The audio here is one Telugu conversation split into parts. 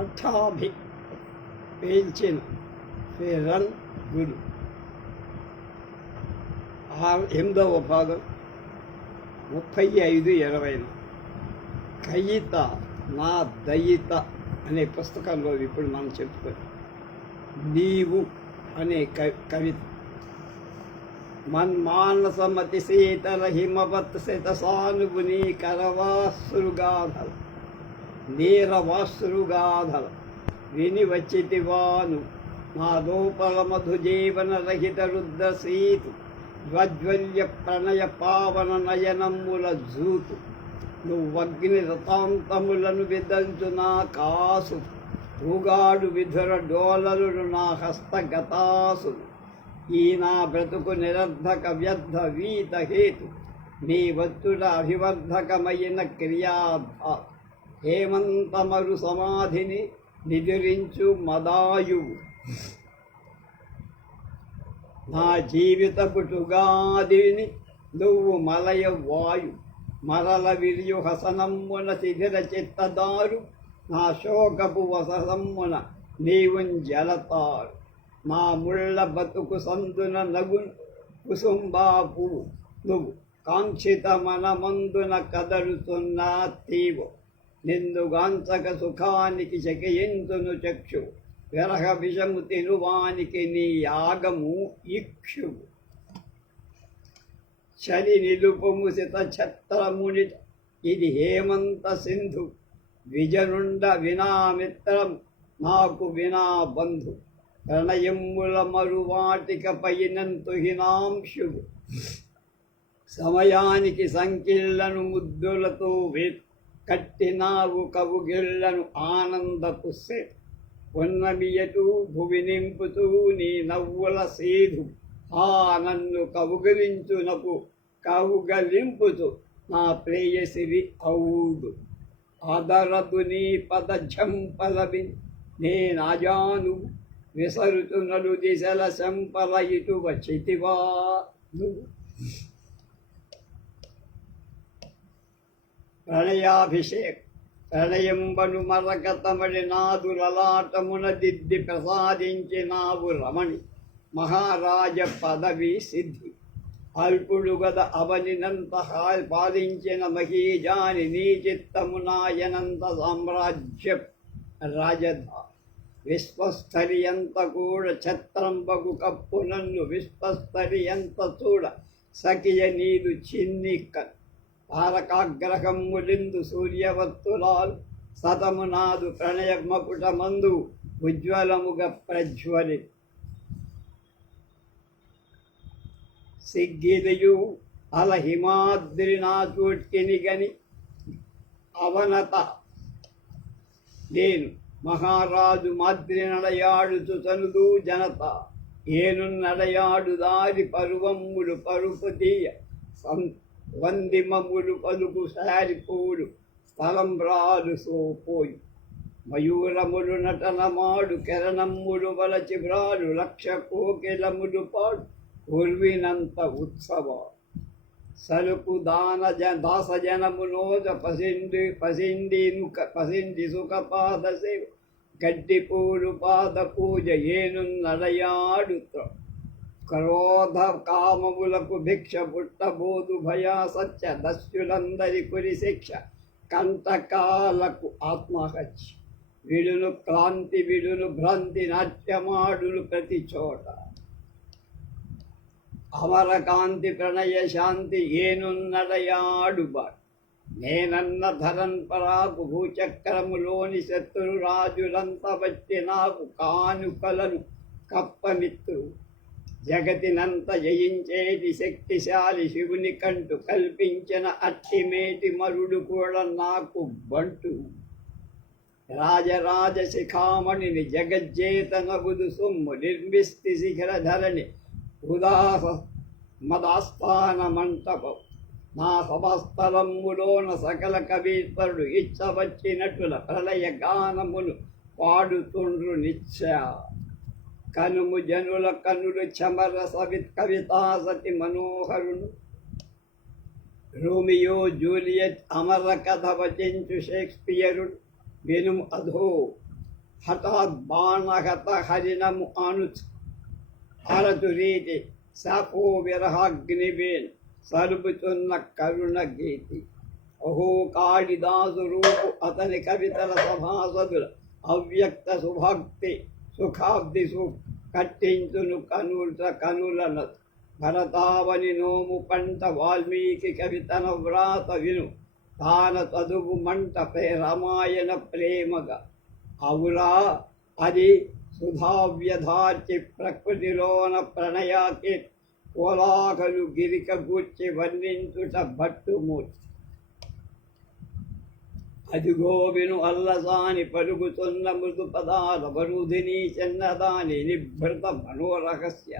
అటామిక్ పేల్చిన ఫెరన్ గురు ఎనిమిదవ భాగం ముప్పై ఐదు ఇరవై కయిత నా దయిత అనే పుస్తకంలో ఇప్పుడు మనం చెప్పుకోవాలి నీవు అనే కవిత మన్మానసమతి శీతల హిమవత్ శత సానుగుని కరవా నీరమాశ్రుగాధల విని వచ్చితివాను సీతు జ్వజ్వల్య ప్రణయ పావన నయనమ్ముల జూతు నువ్వగ్ని రతాంతములను విదంచు నా కాసు ఊగాడు విధుర డోలలు నా హస్తగతాసు ఈ నా బ్రతుకు నిరర్ధక వ్యర్థ వీతహేతు నీ వత్తుల అభివర్ధకమైన క్రియాభాసు హేమంతమరు సమాధిని నిదిరించు మదాయు నా జీవితపుటుగాదిని నువ్వు మలయ వాయు మరల విరియు హసనమ్మున శిథిర చిత్తదారు నా శోకపు వసనమ్మున నీవు జలతారు నా ముళ్ళ బతుకు సందున నగు కుసుంబాపు నువ్వు కాంక్షిత మనమందున కదలుతున్నా తీవో నిన్నుగాంతక సుఖానికి చకయింతును చక్షు విరహ విషము తెలువానికి నీ యాగము ఇక్షు చలి నిలుపుము సిత ఛత్రముని ఇది హేమంత సింధు విజనుండ వినా మిత్రం నాకు వినా బంధు ప్రణయముల మరువాటిక పైనంతు హినాంశుడు సమయానికి సంకీళ్ళను ముద్దులతో వేత్త కట్టినావు కవుగిళ్లను ఆనందపుస్సె ఉన్నమియతూ భువి నింపుతూ నీ నవ్వుల సేధు ఆ నన్ను కవుగలించునకు కవుగలింపుతు నా ప్రేయసిరి అవుడు ఆదరపు నీ పదజంపలవి నేనాజాను నలు దిశల సంపలయితు వచ్చితివా నువ్వు ప్రళయాభిషేక్ ప్రళయంబను మరకతమడి నాదులలాటమున దిద్ది ప్రసాదించినావు రమణి మహారాజ పదవి సిద్ధి అల్పుడు గద అవనినంత పాలించిన మహీజాని నీ చిత్తమునాయనంత సామ్రాజ్య రాజధా విశ్వస్థరి ఎంత కూడా ఛత్రంబకు కప్పు నన్ను విశ్వస్థరి ఎంత చూడ సఖియ నీదు చిన్ని తారకాగ్రహం ములిందు సూర్యవత్తులాల్ సతమునాదు ప్రణయ మందు ఉజ్వలముగ ప్రజ్వలి సిగ్గిలియు అలహిమాద్రినాచూట్కిని గని అవనత నేను మహారాజు మాద్రి నడయాడు తనుదు జనత ఏను నడయాడు దారి పరువమ్ముడు పరుపు తీయ సంత వంది మములు పలుగు సారిపోలు తలంబ్రాలు సోపోయి మయూరములు నటనమాడు కిరణములు వలచి బ్రాలు లక్ష కోకిలములు పాడు ఉర్వినంత ఉత్సవ సలుకు దాన జ దాస దాసజనములోజ పసిండి పసిండి నుక పసిండి పాద సేవ గడ్డి పూలు పాద పూజ ఏను నడయాడు క్రోధ కామములకు భిక్ష పుట్టబోదు సత్య దస్యులందరి కురి శిక్ష కంటకాలకు ఆత్మహత్య విడును క్లాంతి విడును భ్రాంతి నాట్యమాడులు ప్రతి చోట అమర కాంతి ప్రణయ శాంతి ఏనున్నడయాడుబ నేనన్న ధరన్ పరాకు భూచక్రములోని శత్రురాజులంత వచ్చి నాకు కానుకలను కప్పమిత్రుడు జగతినంత జయించేది శక్తిశాలి శివుని కంటు కల్పించిన అట్టిమేటి మరుడు కూడా నాకు బంటు రాజరాజ శిఖామణిని జగజ్జేత నగుదు సొమ్ము నిర్మిస్తి శిఖరధరణి ఉదాస మదాస్థాన మంటపం నా సమస్తలమ్ములోన సకల కవీశ్వరుడు ఇచ్చవచ్చినట్ల ప్రళయ గానములు పాడుతుండ్రు నిత్య కనుము జనుల కనులు చమర సవిత్ కవితా సతి రోమియో జూలియట్ అమర కథ వచించు షేక్స్పియరుడు వినుము అధో హఠాత్ బాణహత హరిణము అనుచ్ అరతురీతి సపో విరహాగ్నివేన్ సరుపుతున్న కరుణ గీతి అహో కాళిదాసు రూపు అతని కవితల సభాసదుల అవ్యక్త సుభక్తి సుఖాబ్ది కట్టించును కనుల కనులను భరతావని నోము పంట వాల్మీకి కవితన వ్రాత విను తాన చదువు మంట రామాయణ ప్రేమగా అవులా అది సుధావ్యధార్చి ప్రకృతిలోన ప్రణయాకి కోలాకలు గిరిక గూర్చి వర్ణించుట భట్టుమూర్చి అదిగో విను అల్లసాని పలుకుతున్న మృదు పదాల బరుదిని చిన్నదాని నిభృత మనోరహస్య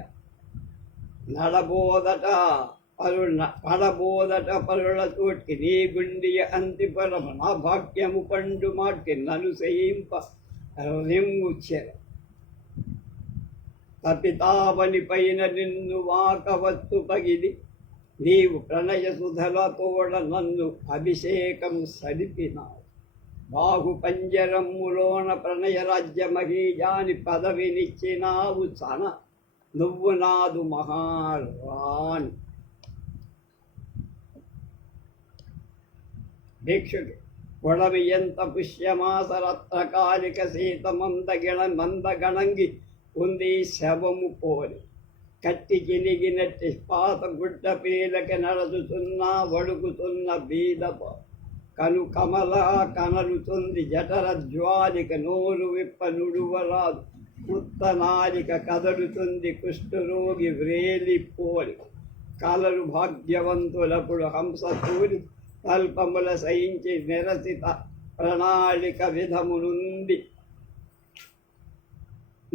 నడబోదట పరుణ పడబోదట పరుల తోటి నీ గుండి అంతి పరమ నా భాగ్యము పండు మాటి నను చేయింప రిమ్ముచ్చెర తపితావని పైన నిన్ను వాకవత్తు పగిలి నీవు ప్రణయ సుధలతోడ నన్ను అభిషేకం సరిపినావు బాహుపంజరమ్ములోన ప్రణయరాజ్యమహీజాని పదవినిచ్చినావు సన నువ్వు నాదు మహారాన్ భిక్షుడు కొడవి ఎంత పుష్యమాస పుష్యమాసరత్నకాలిక సీత మందగిణ మందగణంగి ఉంది శవము పోలి కట్టి చినిగినట్టి పాత గుడ్డ పీలక నడుచుతున్నా వడుకుతున్న బీదప కను కమలా కనలు తొంది జఠర జ్వాలిక నోరు విప్ప నుడువరాదు ఉత్తనాలిక కదలుతుంది కుష్ఠరోగి వ్రేలి పోలి కలలు భాగ్యవంతులప్పుడు హంస తూలి కల్పముల సహించి నిరసిత ప్రణాళిక విధమునుంది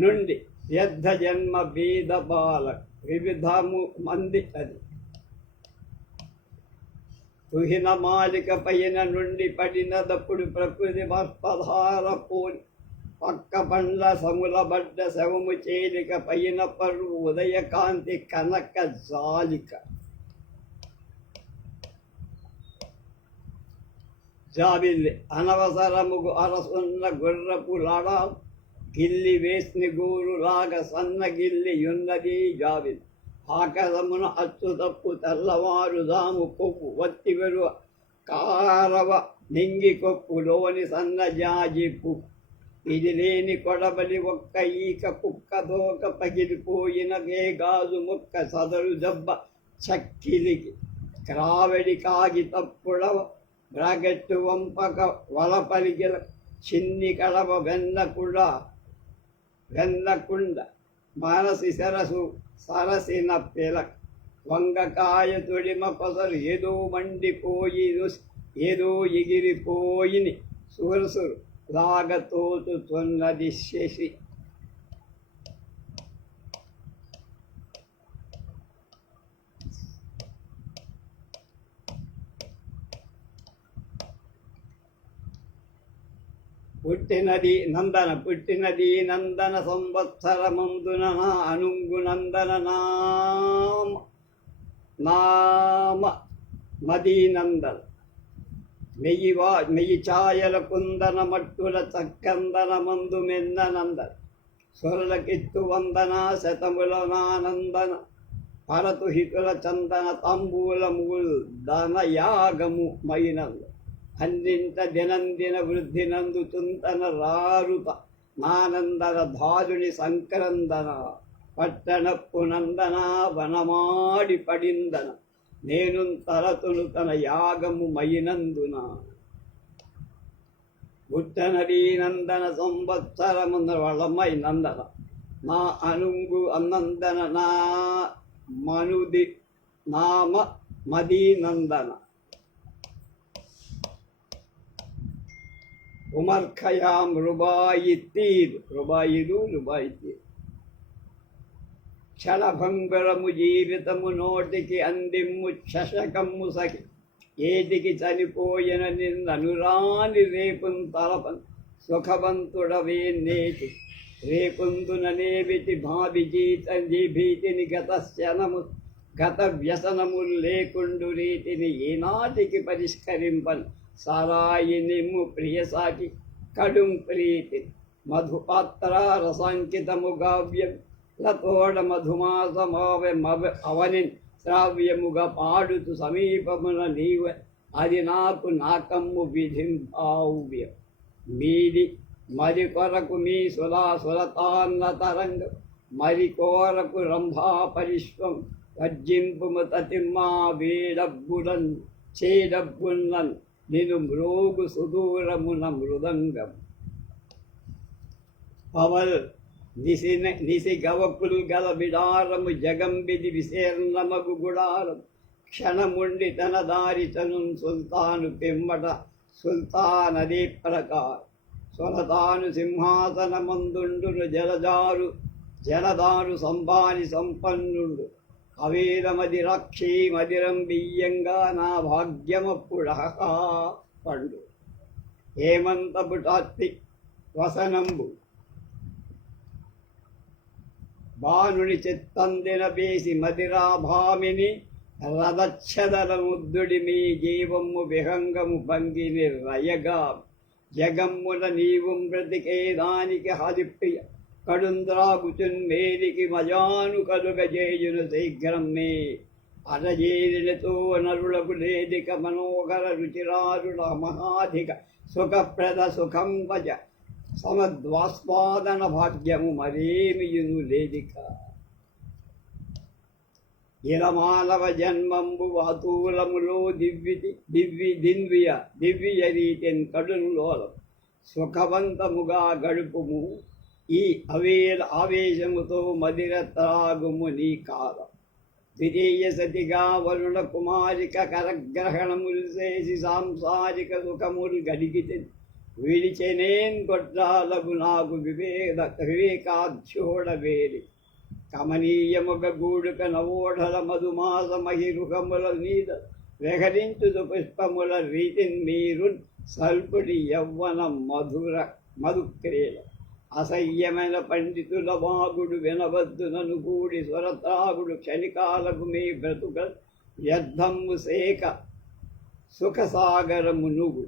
నుండి యద్ధ జన్మ బీద బాల వివిధము మంది అది తుహిన మాలిక పైన నుండి పడిన దప్పుడు ప్రకృతి మస్పధారపోని పక్క పండ్ల సములబడ్డ శవము చేలిక పైన పరు ఉదయకాంతి కనక జాలిక జాబిల్లి అనవసరముగు అరసున్న గుర్రపు లాడా గిల్లి వేస్ని గూరు లాగ సన్నగిల్లి యున్నది జాబిల్లి ఆకలమున అచ్చు తప్పు తెల్లవారు దాము కొవ్వు వత్తివెరు కారవ నింగి కొప్పు కొప్పులోని సన్నజాజిపు ఇది లేని కొడబలి ఒక్క ఈక కుక్క దోక పగిలిపోయిన గాజు మొక్క సదరు దెబ్బ చక్కిలికి క్రావడి కాగి తప్పుడవ బ్రాకెట్టు వంపక వలపలిగిల చిన్ని కడవ వెన్నకుడ వెన్నకుండ ಮಾನಸಿ ಸರಸು ಸರಸಿನ ಪೆಲಕ್ వంగకాయ తొడిమ కొసలు ఏదో మండిపోయి ఏదో ఎగిరిపోయిని సురసురు లాగతోచుతున్నది శశి పుట్టినది నందన పుట్టినది నందన సంవత్సర సంవత్సరమందున అనుంగు నందన నామ నామ మదీనందన్ మెయ్యి వా మెయ్యి ఛాయల కుందన మట్టుల చక్కందన మందు మెన్ననందన్ సురలకిత్తు వందన శతముల నానందన పరతు హితుల చందన తంబూలముల్ ధన యాగము మైనందన్ అందింత దినందిన వృద్ధి నందు చుంతన రారుప నానందన ధారుని సంక్రందన పట్టణప్పు నందన వనమాడి పడిందన నేను తరతును తన యాగము మయినందున గుట్టనడి నందన సంవత్సరమున వళమై నందన నా అనుంగు అన్నందన నా మనుది నామ మదీనందన ఉమర్ ఖయాం రుబాయి రుబాయిలు రుబాయి జీవితము నోటికి అందిమ్ము చషకమ్ము సఖి ఏదికి చనిపోయిన నిన్ననురాని అనురాని తలపన్ సుఖవంతుడవే నేటి రేపుందుననేవితి భావి జీత భీతిని గతశనము గత వ్యసనము లేకుండు రీతిని ఈనాటికి పరిష్కరింపను సారాయినిమ్ము ప్రియసాకి కడుం ప్రీతి మధుపాత్ర రసాంకితము గావ్యం లతోడ మధుమాసమావె మవ అవనిన్ శ్రావ్యముగా పాడుతు సమీపమున నీవ అది నాకు నాకమ్ము విధింపావ్యం మీది మరి కొరకు మీ సులా సులతాన్న తరంగం మరి కోరకు రంభా పరిశ్వం వజ్జింపుము తతిమ్మా వీడబ్బుడన్ చేడబ్బున్నన్ నేను మ్రోగు సుదూరమున మృదంగం పవల్ నిసి నిసి గవకుల్ గల బిడారము జగంబిది విశీర్ణమగు గుడారం క్షణముండి తన దారి తను సుల్తాను పిమ్మట సుల్తాన్ అదే ప్రకార్ సొలతాను సింహాసనమందుండును జలదారు జలదారు సంభాని సంపన్నుడు అవేదమదిరాక్షి మదిరం బియ్యంగా నా భాగ్యమప్పుడహ పండు హేమంతపు టాత్తి వసనంబు బాణుని చిత్తందిన బేసి మదిరాభామిని రదచ్చదలముద్దుడి మీ జీవము విహంగము భంగిని రయగా జగమ్ముల నీవు బ్రతికేదానికి హరిప్రియ కడుంద్రాకుచున్మేలికి మజాను కలుగ చేయును శీఘ్రం మే అరజేరితో నరులకు లేదిక మనోహర రుచిరారుల మహాధిక సుఖప్రద సుఖం వజ సమద్వాస్వాదన భాగ్యము మరేమియును లేదిక ఇలమాలవ జన్మంబు వాతూలములో దివ్వి దివ్వి దిన్వియ దివ్య రీతిన్ కడునులోలం సుఖవంతముగా గడుపుము ఈ అవేల ఆవేశముతో మదిరత్రాగుము నీ కాల ద్వితీయ సతిగా వరుణ కుమారిక కరగ్రహణములు చేసి సాంసారిక సుఖములు గడిగితే విడిచెనేన్ గొడ్రాలకు నాకు వివేద వేలి కమనీయముగ గూడుక నవోఢల మధుమాస మహిరుఖముల మీద వెహరించుదు పుష్పముల రీతిన్ మీరున్ సల్పుడి యవ్వన మధుర మధుక్రేల అసహ్యమైన పండితుల మాగుడు వినవద్దునను కూడి స్వరత్రాగుడు క్షణికాలకు మీ బ్రతుక వ్యర్థము సేక సుఖసాగరము నువ్వు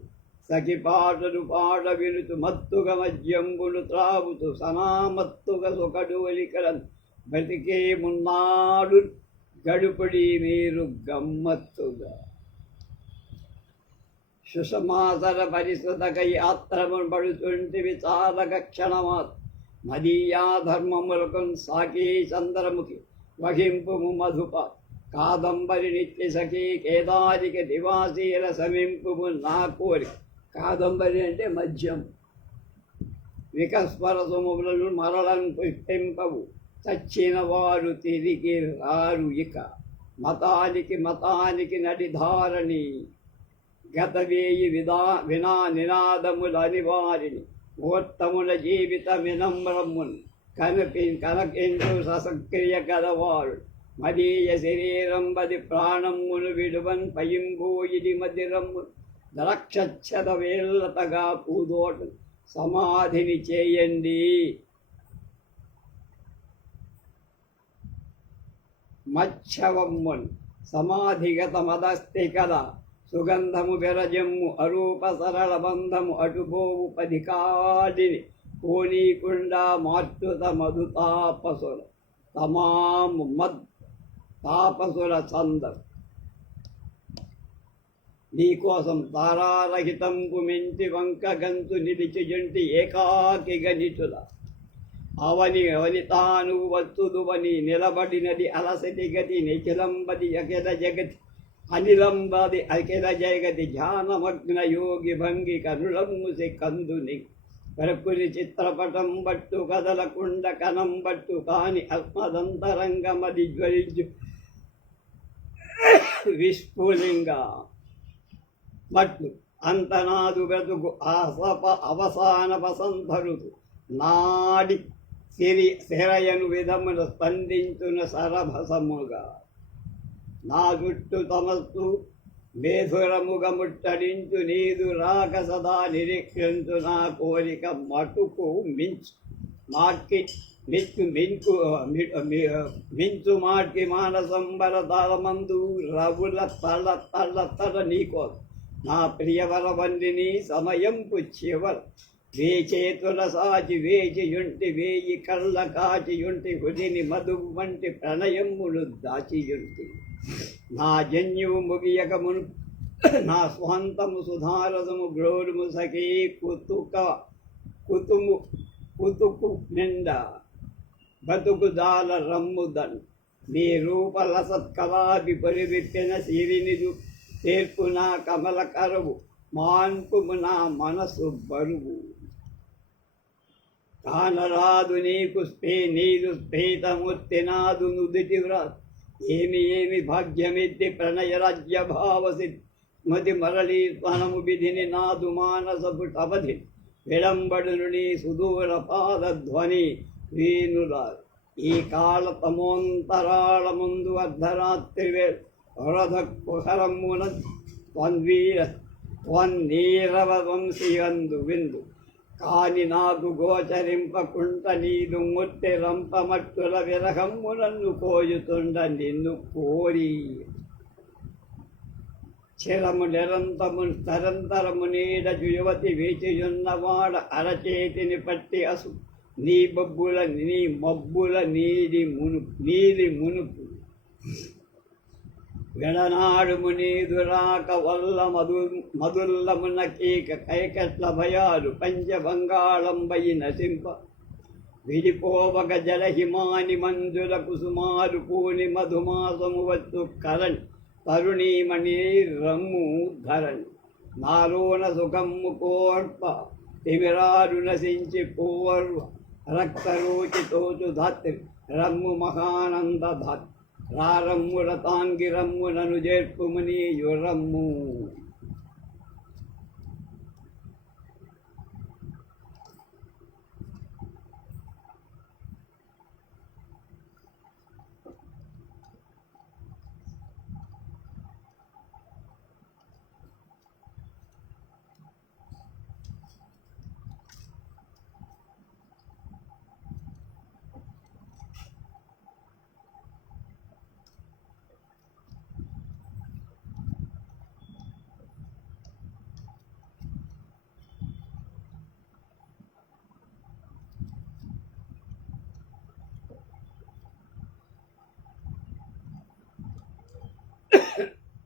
సఖి పాటలు పాట వినుతు మత్తుగ మద్యంబులు త్రాగుతు సనామత్తుగ సుఖడు వలికల బ్రతికేమున్నాడు గడుపడి మీరు గమ్మత్తుగా సుసమాసర పరిశుధకై ఆత్రముడుచుంటివి విచారక క్షణమాత్ మదీయా ధర్మములకు సాకీ చంద్రముఖి వహింపు మధుప కాదంబరి నిత్య సఖీ కేదారిక నివాసీల సమింపు నా కోరి కాదంబరి అంటే మద్యం వికస్వర సుములను మరళం పుష్పింపవు చచ్చిన వారు తిరిగి రారు ఇక మతానికి మతానికి నడిధారణి గతవేయి విదా వినా నినాదములని వారిని మూర్తముల జీవిత వినమ్రమ్మున్ కనపి కనకెందు ససక్రియ కలవాడు మదీయ బది ప్రాణమ్మును విడువన్ పయింబూ ఇది మదిరమ్ము ద్రక్షక్షత వేళ్లతగా పూదోటు సమాధిని చేయండి మత్స్యవమ్మున్ సమాధిగత మదస్తి కదా సుగంధము విరజమ్ము అరూప సరళ బంధము అటుబోవు పది కాడిని కోనీకుండా మార్చుత మధు తాపసుర తమాము మద్ తాపసుర చందం నీకోసం తారారహితంపు మెంతి వంక గంతు నిలిచి జంటి ఏకాకి గణితుల అవని తాను వత్తుదువని నిలబడినది అలసటి గతి నిఖిలంబది అఖిల జగతి అనిలంబాది అఖిల జగతి ధ్యానమగ్న యోగి భంగి కనులమ్ముసి కందుని కరకుని చిత్రపటం బట్టు కదలకుండ కనం బట్టు కాని అస్మదంతరంగమది జ్వలించు విస్ఫులింగ మట్లు అంతనాదు బ్రతుకు ఆసప అవసాన వసంతరుతు నాడి సిరి సిరయను విధమున స్పందించున సరభసముగా నా జుట్టు తమస్సు మేధురముగ ముట్టడించు నీదు రాక సదా నిరీక్షించు నా కోరిక మటుకు మించు మార్కి మిచ్చు మించు మించు మార్కి మానసంబర తలమందు రవుల తల తల తల నీకో నా సమయం సమయంపు వే చేతుల సాచి వేచి యుంటి వేయి కళ్ళ యుంటి హుదిని మధు వంటి ప్రణయములు దాచియుంటి నా జన్యువు ముగియకమును నా స్వంతము సుధారసము గ్రోడుము సఖీ కుతుక కుతుము కుతుకు నిండ బతుకుదాల రమ్ముదన్ నీ రూపలసత్కళా విపరివిప్పిన సిరినిదు తేర్పు నా కమల కరువు మాన్పుము నా మనసు బరువు కానరాదు నీకు స్ఫే నీదు స్ఫేతమూర్తి నాదు నుదిటి వ్రాత్ ఏమి ఏమి భాగ్యమిద్ది ప్రణయ రాజ్య భావసి మతి మరళి త్వనము విధిని నాదు మానసపు అవధి విడంబడులు నీ సుదూర పాదధ్వని వీనుల ఈ కాల తమోంతరాళ ముందు అర్ధరాత్రి వేళ వరద కుహరమున త్వన్వీర త్వన్నీరవ వంశీయందు విందు కాని నాకు గోచరింపకుంట నీదు ముట్టి రంపమట్టుల విరహమ్ము నన్ను పోయుతుండ నిన్ను కోరి చిరము నిరంతము తరంతరము నీడ యువతి వేచియున్నవాడ అరచేతిని పట్టి అసు నీ బొబ్బుల నీ మబ్బుల నీది మునుపు నీది మునుపు గణనాడు నీదురాక వల్ల మధు మధుల్లమున కీక కైకట్ల భయాలు పంచబంగాళంబయి నశింప విడిపోవక జలహిమాని మంజుల కుసుమారు పూని మధుమాసము వచ్చు కరణ్ తరుణీమణి రమ్ము ధరణ్ నారోణ సుఖమ్ము కోర్ప తిమిరారు నశించి పూర్వ రక్తరోచితోచు ధాత్రి రమ్ము మహానంద ధాత్రి రారమ్ము రతాంగిరమ్ములను చేర్పుమని యురమ్ము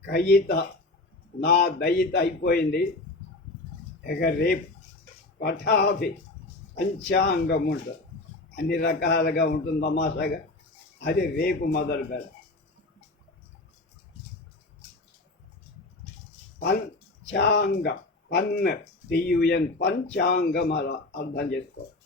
కయ్యిత నా దయిత అయిపోయింది ఇక రేపు పఠాభి పంచాంగం ఉంటుంది అన్ని రకాలుగా ఉంటుంది తమాషాగా అది రేపు మొదలు పెడ పంచాంగ పన్ టీయుఎన్ పంచాంగం అలా అర్థం చేసుకోవాలి